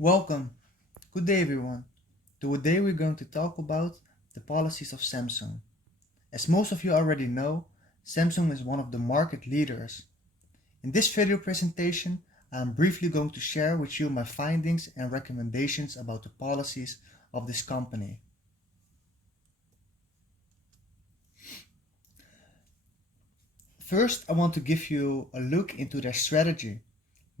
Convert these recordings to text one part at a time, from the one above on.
Welcome. Good day, everyone. Today we're going to talk about the policies of Samsung. As most of you already know, Samsung is one of the market leaders. In this video presentation, I'm briefly going to share with you my findings and recommendations about the policies of this company. First, I want to give you a look into their strategy.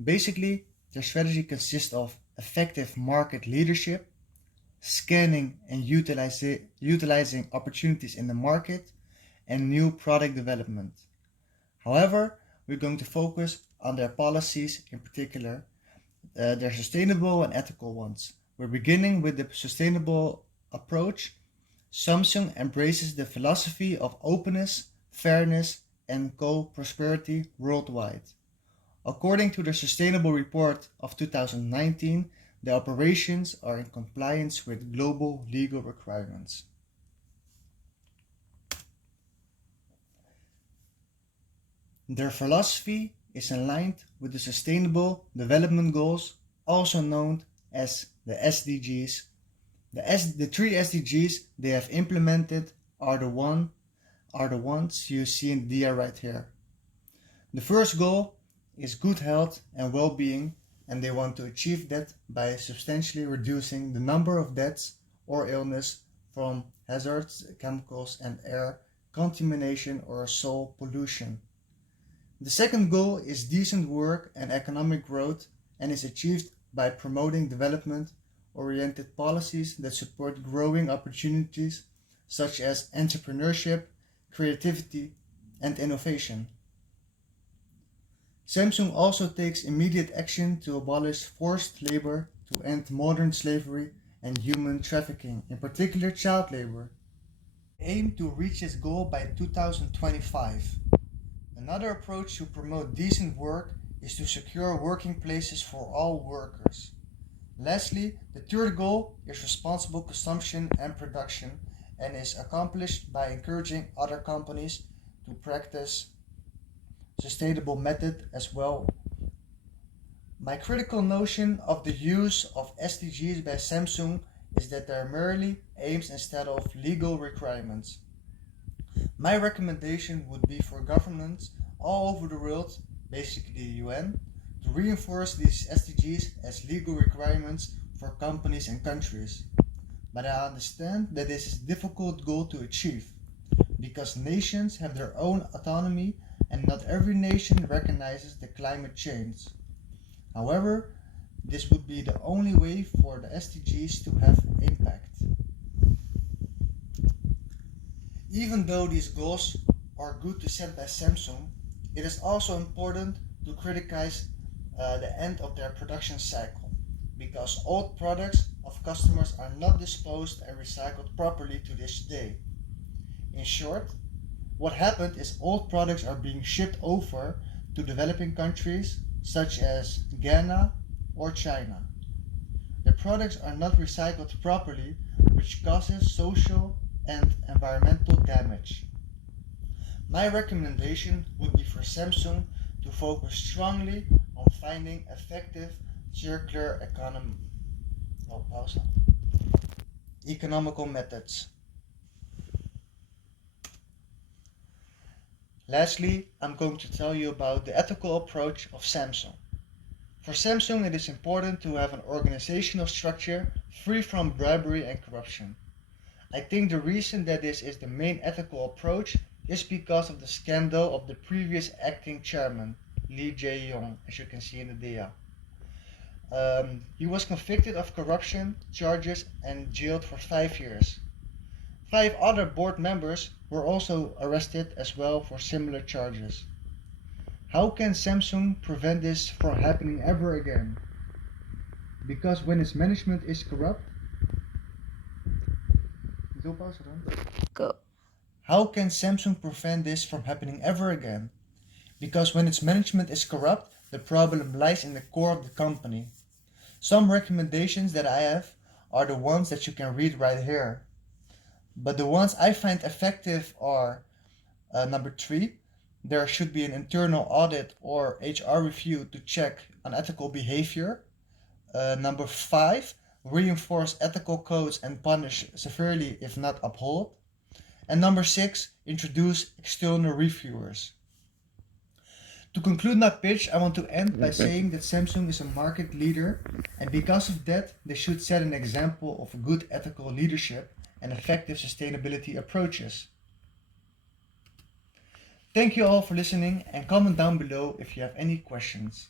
Basically, their strategy consists of effective market leadership, scanning and utilizing opportunities in the market, and new product development. However, we're going to focus on their policies, in particular, their sustainable and ethical ones. We're beginning with the sustainable approach. Samsung embraces the philosophy of openness, fairness, and co-prosperity worldwide. According to the Sustainable Report of 2019, the operations are in compliance with global legal requirements. Their philosophy is aligned with the Sustainable Development Goals, also known as the SDGs. The three SDGs they have implemented are the ones you see in the dia right here. The first goal is good health and well-being, and they want to achieve that by substantially reducing the number of deaths or illness from hazardous chemicals and air contamination or soil pollution. The second goal is decent work and economic growth, and is achieved by promoting development-oriented policies that support growing opportunities such as entrepreneurship, creativity, and innovation. Samsung also takes immediate action to abolish forced labor, to end modern slavery and human trafficking, in particular child labor. Aim to reach this goal by 2025. Another approach to promote decent work is to secure working places for all workers. Lastly, the third goal is responsible consumption and production, and is accomplished by encouraging other companies to practice sustainable method as well. My critical notion of the use of SDGs by Samsung is that they are merely aims instead of legal requirements. My recommendation would be for governments all over the world, basically the UN, to reinforce these SDGs as legal requirements for companies and countries. But I understand that this is a difficult goal to achieve, because nations have their own autonomy and not every nation recognizes the climate change. However, this would be the only way for the SDGs to have impact. Even though these goals are good to set by Samsung, it is also important to criticize the end of their production cycle, because old products of customers are not disposed and recycled properly to this day. In short, what happened is old products are being shipped over to developing countries such as Ghana or China. The products are not recycled properly, which causes social and environmental damage. My recommendation would be for Samsung to focus strongly on finding effective circular economical methods. Lastly, I'm going to tell you about the ethical approach of Samsung. For Samsung, it is important to have an organizational structure free from bribery and corruption. I think the reason that this is the main ethical approach is because of the scandal of the previous acting chairman, Lee Jae-yong, as you can see in the dia. He was convicted of corruption charges and jailed for 5 years. 5 other board members were also arrested as well for similar charges. How can Samsung prevent this from happening ever again? Because when its management is corrupt, Go. how can Samsung prevent this from happening ever again? Because when its management is corrupt, the problem lies in the core of the company. Some recommendations that I have are the ones that you can read right here. But the ones I find effective are number 3, there should be an internal audit or HR review to check unethical behavior. Number 5, reinforce ethical codes and punish severely if not uphold. And number 6, introduce external reviewers. To conclude my pitch, I want to end by saying that Samsung is a market leader, and because of that, they should set an example of good ethical leadership and effective sustainability approaches. Thank you all for listening, and comment down below if you have any questions.